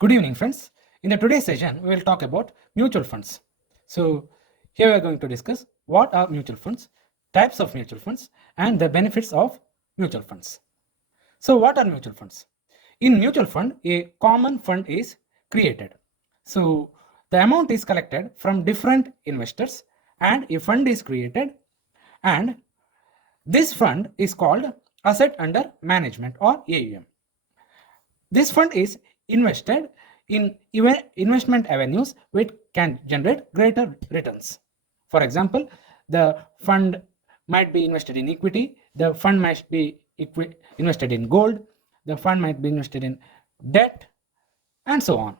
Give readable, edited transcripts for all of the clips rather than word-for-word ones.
Good evening, friends. In the today's session, we will talk about mutual funds. So here we are going to discuss what are mutual funds, types of mutual funds, and the benefits of mutual funds. So what are mutual funds? In mutual fund, a common fund is created. So the amount is collected from different investors and a fund is created, and this fund is called asset under management or AUM. This fund is invested in investment avenues which can generate greater returns. For example, the fund might be invested in equity, the fund might be invested in gold, the fund might be invested in debt, and so on.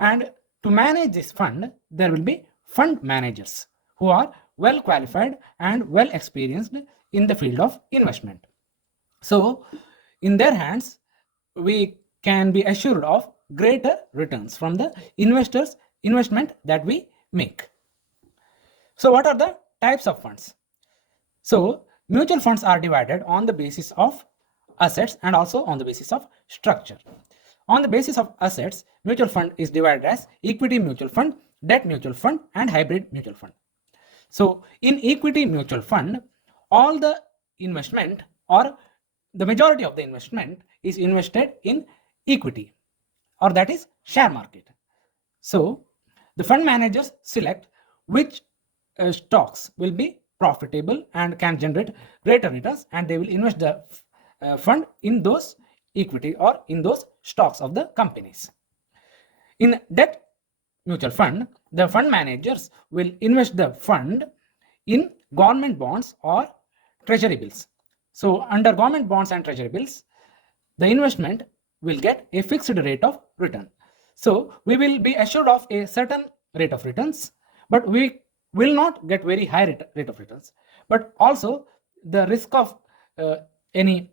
And to manage this fund, there will be fund managers who are well qualified and well experienced in the field of investment. So, in their hands, we can be assured of greater returns from the investment that we make. So what are the types of funds? So mutual funds are divided on the basis of assets and also on the basis of structure. On the basis of assets, mutual fund is divided as equity mutual fund, debt mutual fund, and hybrid mutual fund. So in equity mutual fund, all the investment or the majority of the investment is invested in equity, or that is share market. So the fund managers select which stocks will be profitable and can generate greater returns, and they will invest the fund in those equity or in those stocks of the companies. In debt mutual fund, the fund managers will invest the fund in government bonds or treasury bills. So under government bonds and treasury bills, the investment will get a fixed rate of return. So we will be assured of a certain rate of returns, but we will not get very high rate of returns. But also the risk of any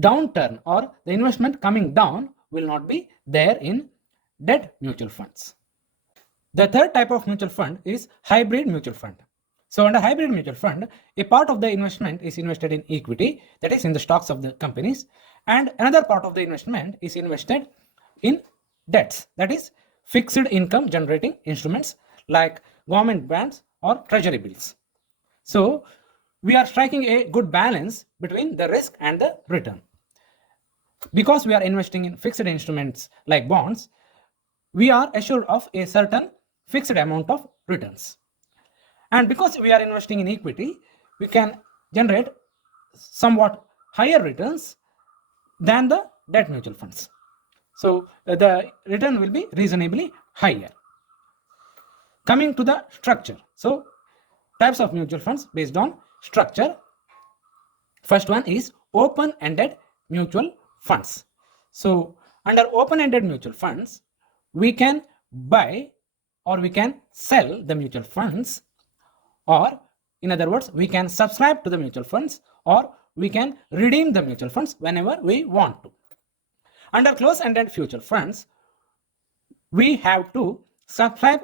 downturn or the investment coming down will not be there in debt mutual funds. The third type of mutual fund is hybrid mutual fund. So under hybrid mutual fund, a part of the investment is invested in equity, that is in the stocks of the companies, and another part of the investment is invested in debts, that is fixed income generating instruments like government bonds or treasury bills. So we are striking a good balance between the risk and the return. Because we are investing in fixed instruments like bonds, we are assured of a certain fixed amount of returns. And because we are investing in equity, we can generate somewhat higher returns than the debt mutual funds. So the return will be reasonably higher. Coming to the structure. So types of mutual funds based on structure. First one is open-ended mutual funds. So under open-ended mutual funds, we can buy or we can sell the mutual funds, or in other words, we can subscribe to the mutual funds, or we can redeem the mutual funds whenever we want to. Under closed-ended mutual funds, we have to subscribe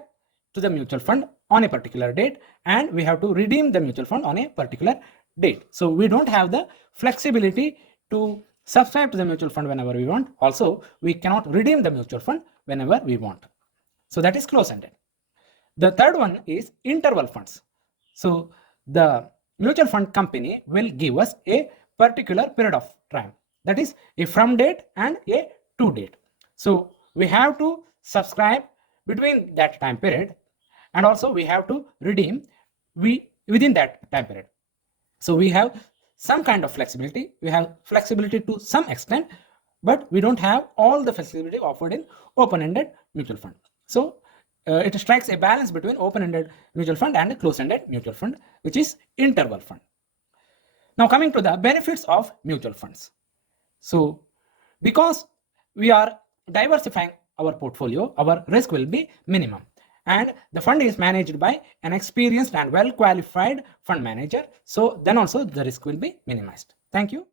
to the mutual fund on a particular date and we have to redeem the mutual fund on a particular date. So we don't have the flexibility to subscribe to the mutual fund whenever we want. Also, we cannot redeem the mutual fund whenever we want. So that is closed-ended. The third one is interval funds. So the mutual fund company will give us a particular period of time, that is a from date and a to date. So we have to subscribe between that time period, and also we have to redeem within that time period. So we have some kind of flexibility. We have flexibility to some extent, but we don't have all the flexibility offered in open-ended mutual fund. So it strikes a balance between open-ended mutual fund and a closed-ended mutual fund, which is interval fund. Now coming to the benefits of mutual funds. So because we are diversifying our portfolio, our risk will be minimum, and the fund is managed by an experienced and well qualified fund manager. So then also the risk will be minimized. Thank you.